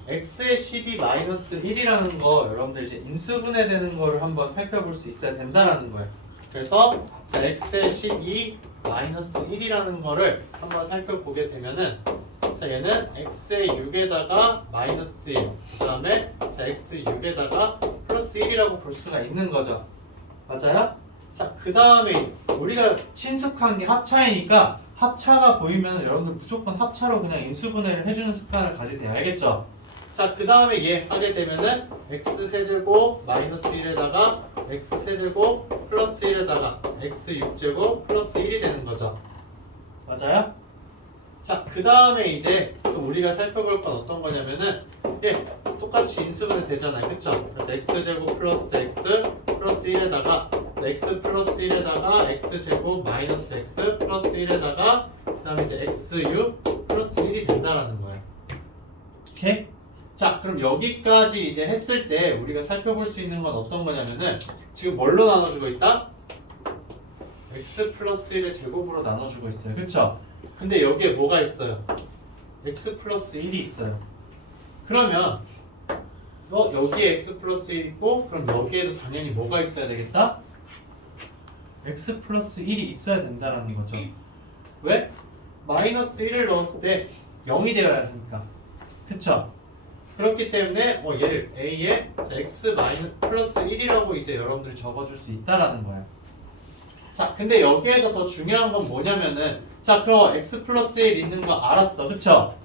x의 12 마이너스 1이라는 거 여러분들 이제 인수분해되는 거를 한번 살펴볼 수 있어야 된다라는 거예요. 그래서 자, x의 12 마이너스 1이라는 거를 한번 살펴보게 되면은 자, 얘는 x의 6에다가 마이너스 1, 그 다음에 자, x 6에다가 플러스 1이라고 볼 수가 있는 거죠. 맞아요? 자, 그 다음에 우리가 친숙한 게 합차이니까 합차가 보이면 여러분들 무조건 합차로 그냥 인수분해를 해주는 습관을 가지세요. 알겠죠? 자, 그 다음에 얘 하게 되면은 x 세제곱 마이너스 1에다가 x 세제곱 플러스 1에다가 x 6제곱 플러스 1이 되는 거죠. 맞아요? 자, 그 다음에 이제 또 우리가 살펴볼 건 어떤 거냐면은 똑같이 인수분해 되잖아요. 그쵸? 그래서 x제곱 플러스 x 플러스 1에다가 x 플러스 1에다가 x제곱 마이너스 x 플러스 1에다가 그 다음에 이제 x6 플러스 1이 된다라는 거예요. 오케이? 자, 그럼 여기까지 이제 했을 때 우리가 살펴볼 수 있는 건 어떤 거냐면은 지금 뭘로 나눠주고 있다? x 플러스 1의 제곱으로 나눠주고 있어요. 그쵸? 근데 여기에 뭐가 있어요? x 플러스 1이 있어요. 그러면 여기에 x 플러스 1이 있고 그럼 여기에도 당연히 뭐가 있어야 되겠다? x 플러스 1이 있어야 된다라는 거죠. 왜? 마이너스 1을 넣었을 때 0이 되어야 하니까. 그쵸? 그렇기 때문에 얘를 a에 x 플러스 1이라고 이제 여러분들이 적어줄 수 있다라는 거예요. 자, 근데 여기에서 더 중요한 건 뭐냐면은 자, 그럼 x 플러스 1 있는 거 알았어. 그쵸?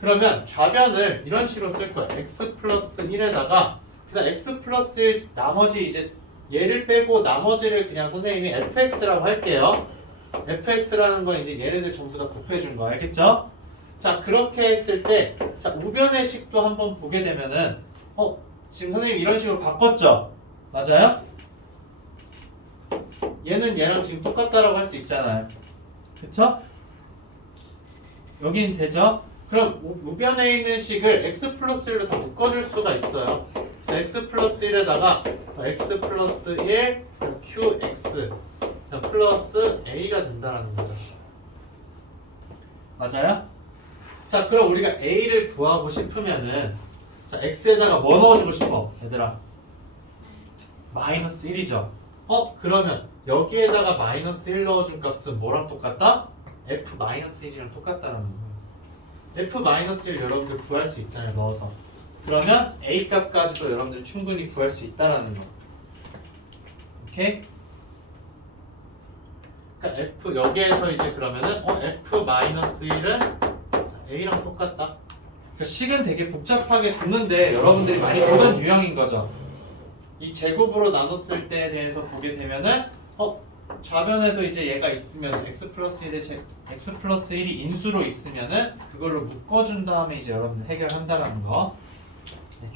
그러면 좌변을 이런 식으로 쓸 거야. x 플러스 1에다가 그다음 x 플러스 1 나머지 이제 얘를 빼고 나머지를 그냥 선생님이 fx라고 할게요. fx라는 건 이제 얘네들 전부 다 곱해준 거 알겠죠? 자, 그렇게 했을 때 자, 우변의 식도 한번 보게 되면은 지금 선생님 이런 식으로 바꿨죠? 맞아요? 얘는 얘랑 지금 똑같다라고 할 수 있잖아요. 그쵸? 여긴 되죠? 그럼 우변에 있는 식을 x 플러스 1로 다 묶어줄 수가 있어요. 그래서 x 플러스 1에다가 x 플러스 1 qx 플러스 a가 된다라는 거죠. 맞아요? 자, 그럼 우리가 a를 구하고 싶으면은 자, x에다가 뭐 넣어주고 싶어? 얘들아 마이너스 1이죠. 그러면 여기에다가 마이너스 1 넣어준 값은 뭐랑 똑같다? f 마이너스 1이랑 똑같다라는 거예요. f-1을 여러분들 구할 수 있잖아요. 넣어서. 그러면 a 값까지도 여러분들 충분히 구할 수 있다라는 거. 오케이? 그러니까 f 여기에서 이제 그러면은 f-1은 a랑 똑같다. 그러니까 식은 되게 복잡하게 줬는데 여러분들이 많이 보던 유형인 거죠. 이 제곱으로 나눴을 때에 대해서 보게 되면은 좌변에도 이제 얘가 있으면 x 플러스 1이 인수로 있으면은 그걸로 묶어준 다음에 이제 여러분들 해결한다라는 거. 네.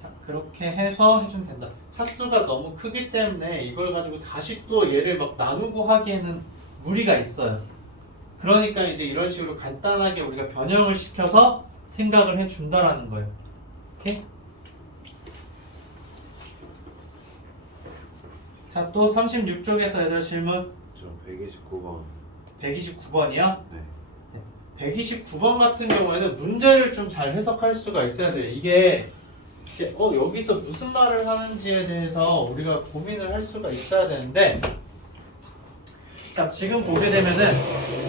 자, 그렇게 해서 해주면 된다. 차수가 너무 크기 때문에 이걸 가지고 다시 또 얘를 막 나누고 하기에는 무리가 있어요. 그러니까 이제 이런 식으로 간단하게 우리가 변형을 시켜서 생각을 해준다라는 거예요. 오케이? 자, 또 36쪽에서 얘들 질문. 저 129번. 129번이요? 네. 129번 같은 경우에는 문제를 좀 잘 해석할 수가 있어야 돼요. 이게 이제 여기서 무슨 말을 하는지에 대해서 우리가 고민을 할 수가 있어야 되는데, 자, 지금 보게 되면은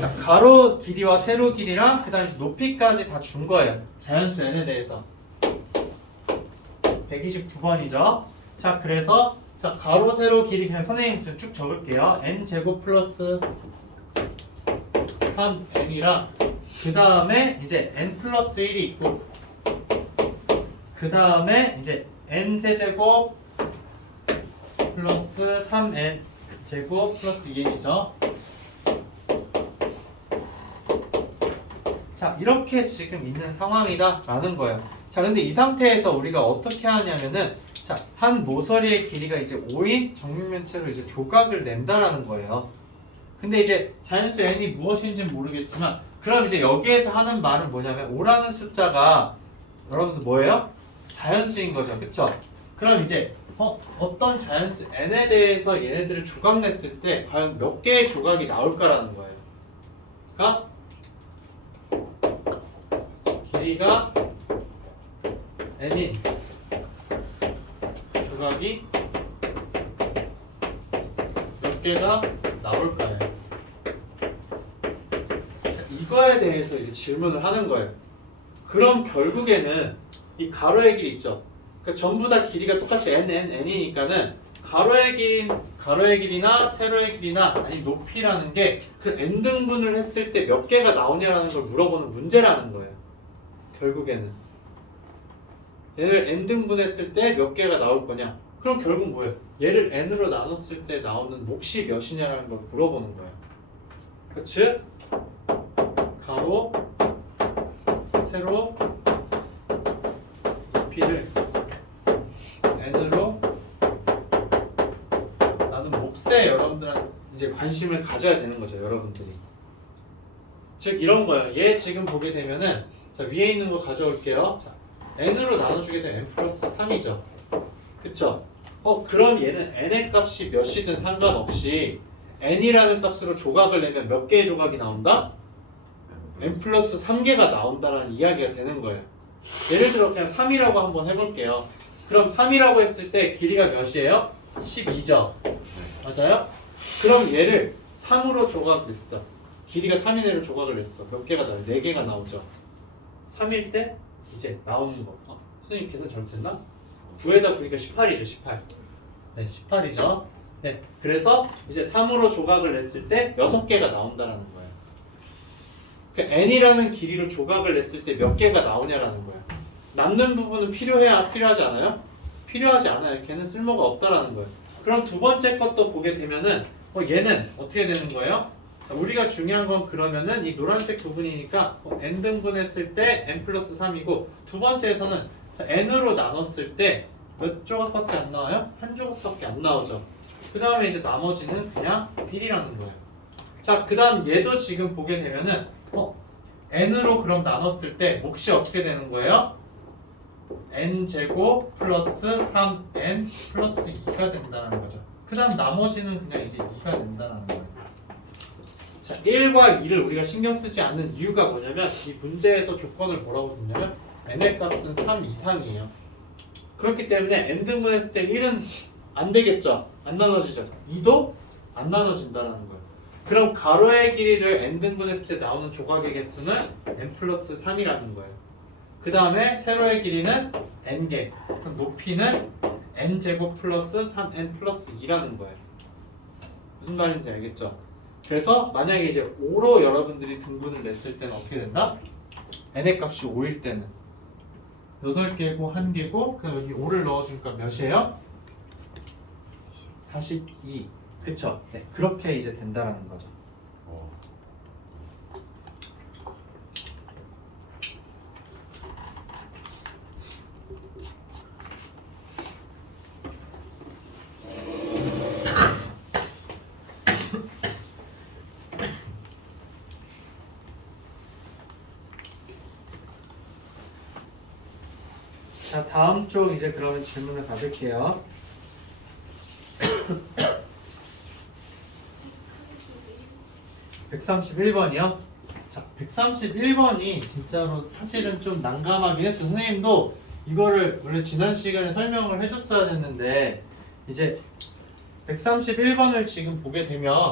자, 가로 길이와 세로 길이랑 그 다음에 높이까지 다 준 거예요. 자연수 n에 대해서. 129번이죠. 자, 그래서 자, 가로 세로 길이 그냥 선생님 쭉 적을게요. n 제곱 플러스 3n이랑 그 다음에 이제 n 플러스 1이 있고 그 다음에 이제 n 세제곱 플러스 3n 제곱 플러스 2n이죠. 자, 이렇게 지금 있는 상황이다 라는 거예요. 자, 근데 이 상태에서 우리가 어떻게 하냐면은 자, 한 모서리의 길이가 이제 5인 정육면체로 이제 조각을 낸다라는 거예요. 근데 이제 자연수 n이 무엇인지는 모르겠지만 그럼 이제 여기에서 하는 말은 뭐냐면 5라는 숫자가 여러분들 뭐예요? 자연수인 거죠. 그쵸? 그럼 이제 어떤 자연수 n에 대해서 얘네들을 조각 냈을 때 과연 몇 개의 조각이 나올까라는 거예요. 그러니까 길이가 n인 조각이 몇 개가 나올까요? 자, 이거에 대해서 이제 질문을 하는 거예요. 그럼 결국에는 이 가로의 길이 있죠. 그러니까 전부 다 길이가 똑같이 n이니까는 가로의 길이나 세로의 길이나 아니 높이라는 게 그 n 등분을 했을 때 몇 개가 나오냐라는 걸 물어보는 문제라는 거예요. 결국에는 얘를 n 등분했을 때 몇 개가 나올 거냐? 그럼 결국 뭐예요? 얘를 n으로 나눴을 때 나오는 몫이 몇이냐라는 걸 물어보는 거예요. 즉 가로, 세로, 높이를 n으로 나눈 몫에 여러분들은 이제 관심을 가져야 되는 거죠, 여러분들이. 즉 이런 거예요. 얘 지금 보게 되면은 자, 위에 있는 거 가져올게요. 자, n으로 나눠주게 되면 n 플러스 3이죠. 그쵸? 그럼 얘는 n의 값이 몇이든 상관없이 n이라는 값으로 조각을 내면 몇 개의 조각이 나온다? n 플러스 3개가 나온다라는 이야기가 되는 거예요. 예를 들어 그냥 3이라고 한번 해볼게요. 그럼 3이라고 했을 때 길이가 몇이에요? 12죠. 맞아요? 그럼 얘를 3으로 조각을 냈어. 길이가 3인 애로 조각을 냈어. 몇 개가 나와요? 4개가 나오죠. 3일 때 이제 나오는 거. 선생님 계산 잘못했나? 9에다 9니까 18이죠. 18. 네, 18이죠. 네, 그래서 이제 3으로 조각을 냈을 때 6개가 나온다라는 거예요. 그 n이라는 길이로 조각을 냈을 때 몇 개가 나오냐라는 거예요. 남는 부분은 필요해야 필요하지 않아요? 필요하지 않아요. 걔는 쓸모가 없다라는 거예요. 그럼 두 번째 것도 보게 되면은 얘는 어떻게 되는 거예요? 자, 우리가 중요한 건 그러면은 이 노란색 부분이니까 n 등분했을 때 n 플러스 3이고 두 번째에서는 자, n으로 나눴을 때 몇 조각밖에 안 나와요? 한 조각밖에 안 나오죠. 그 다음에 이제 나머지는 그냥 1이라는 거예요. 자, 그 다음 얘도 지금 보게 되면은 n으로 그럼 나눴을 때 몫이 어떻게 되는 거예요? n제곱 플러스 3n 플러스 2가 된다는 거죠. 그 다음 나머지는 그냥 이제 2가 된다는 거예요. 자, 1과 2를 우리가 신경 쓰지 않는 이유가 뭐냐면 이 문제에서 조건을 뭐라고 줬냐면 n의 값은 3 이상이에요. 그렇기 때문에 n 등분했을 때 1은 안 되겠죠. 안 나눠지죠. 2도 안 나눠진다는 거예요. 그럼 가로의 길이를 n등분했을 때 나오는 조각의 개수는 n 플러스 3이라는 거예요. 그 다음에 세로의 길이는 n개, 그럼 높이는 n제곱 플러스 3n 플러스 2라는 거예요. 무슨 말인지 알겠죠? 그래서 만약에 이제 5로 여러분들이 등분을 냈을 때는 어떻게 된다? n의 값이 5일 때는 8개고 1개고 그럼 여기 5를 넣어주니까 몇이에요? 42. 그쵸? 네, 그렇게 이제 된다라는 거죠. 어. 자, 다음 쪽 이제 그러면 질문을 받을게요. 131번이요? 자, 131번이 진짜로 사실은 좀 난감하긴 했어. 선생님도 이거를 원래 지난 시간에 설명을 해줬어야 됐는데 이제 131번을 지금 보게 되면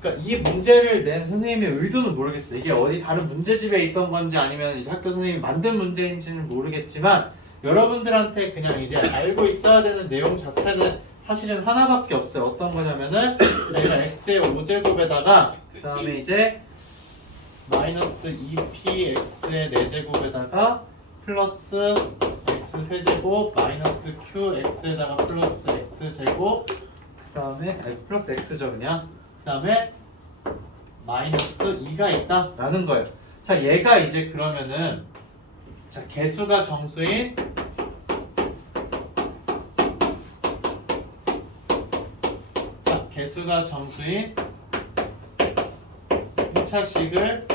그러니까 이 문제를 낸 선생님의 의도는 모르겠어요. 이게 어디 다른 문제집에 있던 건지 아니면 이제 학교 선생님이 만든 문제인지는 모르겠지만 여러분들한테 그냥 이제 알고 있어야 되는 내용 자체는 사실은 하나밖에 없어요. 어떤 거냐면은 내가 x의 5제곱에다가 그 다음에 이제 마이너스 2p x의 4제곱에다가 플러스 x 세제곱 마이너스 q x에다가 플러스 x제곱 그 다음에 플러스 x죠 그냥 그 다음에 마이너스 2가 있다 라는 거예요. 자 얘가 이제 그러면은 자 개수가 정수인 개수가 정수인 1차식을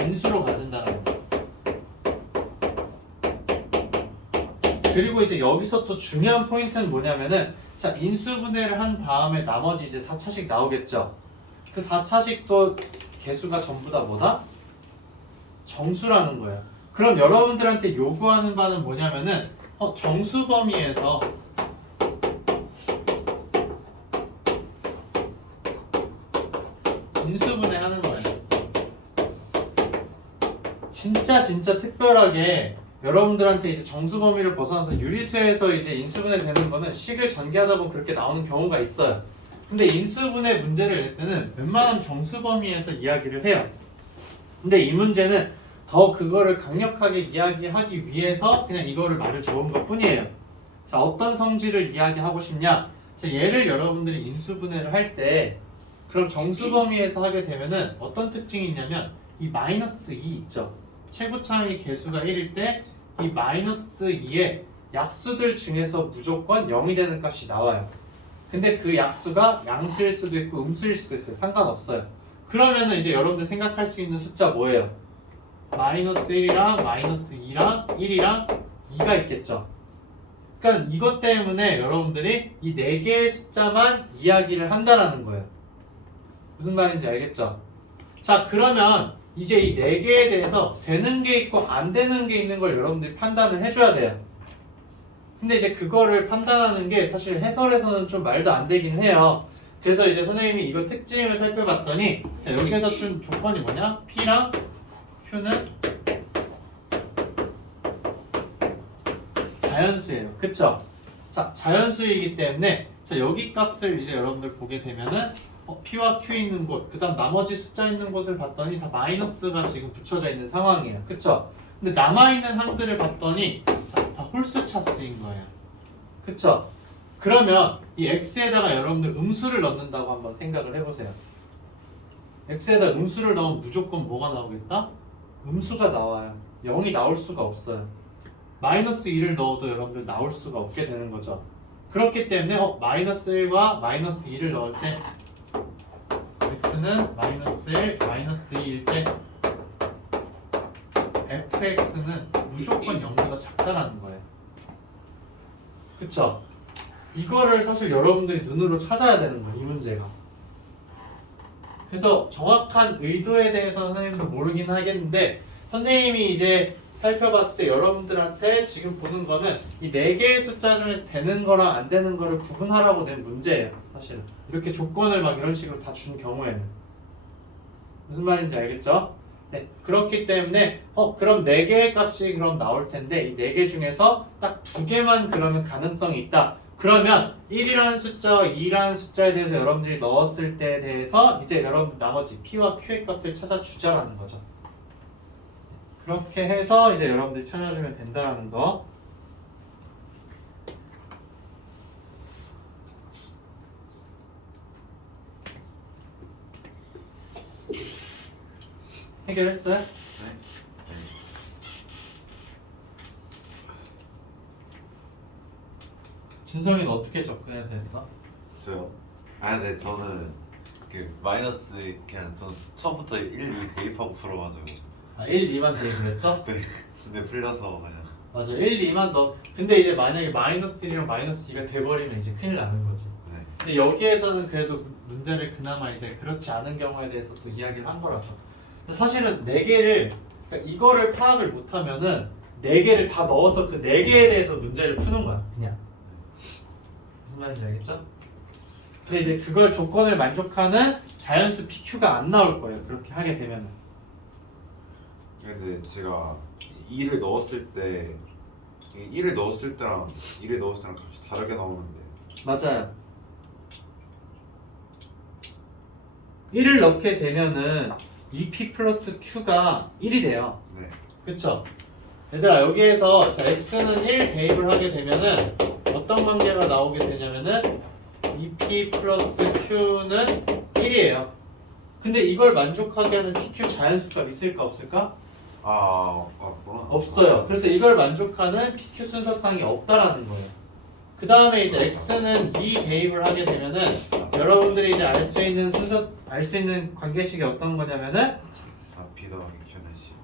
인수로 가진다는 거예요. 그리고 이제 여기서 또 중요한 포인트는 뭐냐면은 자 인수분해를 한 다음에 나머지 이제 4차식 나오겠죠. 그 4차식도 개수가 전부 다 뭐다? 정수라는 거예요. 그럼 여러분들한테 요구하는 바는 뭐냐면은 정수 범위에서 인수분해 하는 거예요. 진짜 특별하게 여러분들한테 이제 정수 범위를 벗어나서 유리수에서 이제 인수분해 되는 거는 식을 전개하다 보면 그렇게 나오는 경우가 있어요. 근데 인수분해 문제를 낼 때는 웬만하면 정수 범위에서 이야기를 해요. 근데 이 문제는 더 그거를 강력하게 이야기하기 위해서 그냥 이거를 말을 적은 것 뿐이에요. 자, 어떤 성질을 이야기하고 싶냐? 자, 얘를 여러분들이 인수분해를 할 때 그럼 정수 범위에서 하게 되면은 어떤 특징이 있냐면 이 마이너스 2 있죠. 최고 차이 개수가 1일 때 이 마이너스 2의 약수들 중에서 무조건 0이 되는 값이 나와요. 근데 그 약수가 양수일 수도 있고 음수일 수도 있어요. 상관없어요. 그러면은 이제 여러분들 생각할 수 있는 숫자 뭐예요? 마이너스 1이랑 마이너스 2랑 1이랑 2가 있겠죠. 그러니까 이것 때문에 여러분들이 이 4개의 숫자만 이야기를 한다라는 거예요. 무슨 말인지 알겠죠? 자, 그러면 이제 이 4개에 대해서 되는 게 있고 안 되는 게 있는 걸 여러분들이 판단을 해줘야 돼요. 근데 이제 그거를 판단하는 게 사실 해설에서는 좀 말도 안 되긴 해요. 그래서 이제 선생님이 이거 특징을 살펴봤더니 자, 여기에서 좀 조건이 뭐냐? P랑 Q는 자연수예요. 그쵸? 자, 자연수이기 때문에 자, 여기 값을 이제 여러분들 보게 되면은 P와 Q 있는 곳, 그 다음 나머지 숫자 있는 곳을 봤더니 다 마이너스가 지금 붙여져 있는 상황이에요. 그쵸? 근데 남아있는 항들을 봤더니 자, 다 홀수 차수인 거예요. 그쵸? 그러면 이 X에다가 여러분들 음수를 넣는다고 한번 생각을 해보세요. X에다 음수를 넣으면 무조건 뭐가 나오겠다? 음수가 나와요. 0이 나올 수가 없어요. 마이너스 2를 넣어도 여러분들 나올 수가 없게 되는 거죠. 그렇기 때문에 마이너스 1과 마이너스 2를 넣을 때 x는 마이너스 1, 마이너스 2일 때 fx는 무조건 0보다 작다라는 거예요. 그쵸? 이거를 사실 여러분들이 눈으로 찾아야 되는 거예요. 이 문제가. 그래서 정확한 의도에 대해서 선생님도 모르긴 하겠는데 선생님이 이제 살펴봤을 때 여러분들한테 지금 보는 거는 이 4개의 숫자 중에서 되는 거랑 안 되는 거를 구분하라고 낸 문제예요. 사실은 이렇게 조건을 막 이런 식으로 다 준 경우에는 무슨 말인지 알겠죠? 네, 그렇기 때문에 그럼 4개의 값이 그럼 나올 텐데 이 4개 중에서 딱 2개만 그러면 가능성이 있다. 그러면 1이라는 숫자와 2라는 숫자에 대해서 여러분들이 넣었을 때에 대해서 이제 여러분들 나머지 P와 Q의 값을 찾아주자라는 거죠. 그렇게 해서 이제 여러분들이 찾아주면 된다는 거. 해결했어요? 네. 준성이는 어떻게 접근해서 했어? 저요? 아, 네, 저는 그 마이너스 그냥 전 처음부터 1, 2 대입하고 풀어가지고. 아 1, 2만 대입을 했어? 네. 근데 풀려서 그냥. 맞아 1, 2만 더. 근데 이제 만약에 마이너스 1이랑 마이너스 2가 돼버리면 이제 큰일 나는 거지. 네. 근데 여기에서는 그래도 문제를 그나마 이제 그렇지 않은 경우에 대해서 또 이야기를 한 거라서. 근데 사실은 4개를 그러니까 이거를 파악을 못하면은 4개를 다 넣어서 그 4개에 대해서 문제를 푸는 거야 그냥. 무슨 말인지 알겠죠? 근데 이제 그걸 조건을 만족하는 자연수 PQ가 안 나올 거예요. 그렇게 하게 되면은. 근데 제가 2를 넣었을 때 1을 넣었을 때랑 2를 넣었을 때랑 값이 다르게 나오는데. 맞아요. 1을 넣게 되면은 2P 플러스 Q가 1이 돼요. 네. 그쵸? 얘들아 여기에서 자, X는 1 대입을 하게 되면은 어떤 관계가 나오게 되냐면은 2P 플러스 Q는 1이에요. 근데 이걸 만족하게 하는 PQ 자연수가 있을까 없을까? 없구나. 없어요. 그래서 이걸 만족하는 PQ 순서상이 없다라는 거예요. 그 다음에 이제 X는 2 대입을 하게 되면은 여러분들이 이제 알 수 있는 순서, 알 수 있는 관계식이 어떤 거냐면은 4P 더하기 Q는 10.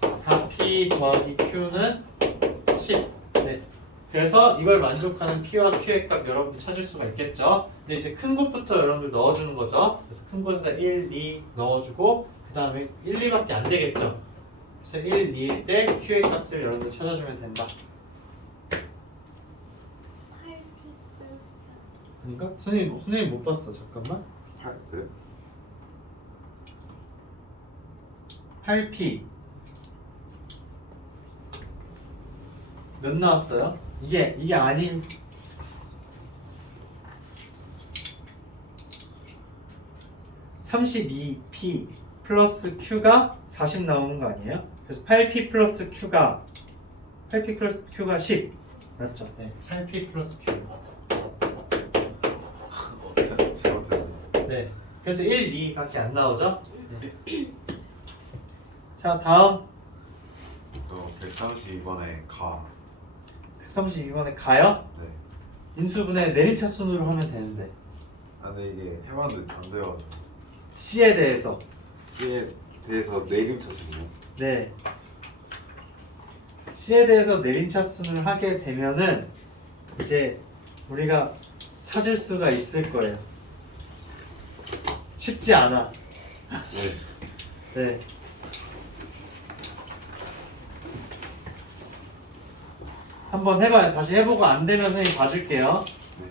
4P 더하기 Q는 10. 네. 그래서 이걸 만족하는 P와 Q의 값 여러분들 찾을 수가 있겠죠. 근데 이제 큰 것부터 여러분들 넣어주는 거죠. 그래서 큰 것에다 1, 2 넣어주고 그 다음에 1, 2밖에 안 되겠죠. 그래서 1, 2일 때 Q의 값을 여러분들 찾아주면 된다. 그러니까 선생님 못 봤어. 잠깐만. 8, 그래? 8P 몇 나왔어요? 이게 아닌 32P 플러스 Q가 40 나오는 거 아니에요? 그래서 8P 플러스 Q가 10 맞죠? 네, 8P 플러스 Q. 잘못했네. 네, 그래서 1, 2밖에 안 나오죠? 네. 자, 다음 저 132번에 가. 132번에 가요? 네. 인수분해 내림차순으로 하면 되는데 아, 근데 이게 해봤는데 안 돼가지고. C에 대해서 C에 대해서 내림차순이요. 네. C에 대해서 내림차순을 하게 되면은 이제 우리가 찾을 수가 있을 거예요. 쉽지 않아. 네. 네. 한번 해봐요. 다시 해보고 안 되면 선생님 봐줄게요. 네.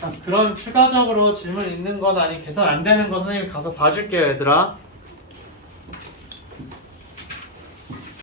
자, 그럼 추가적으로 질문 있는 건 아니 계산 안 되는 거 선생님 가서 봐줄게요, 얘들아.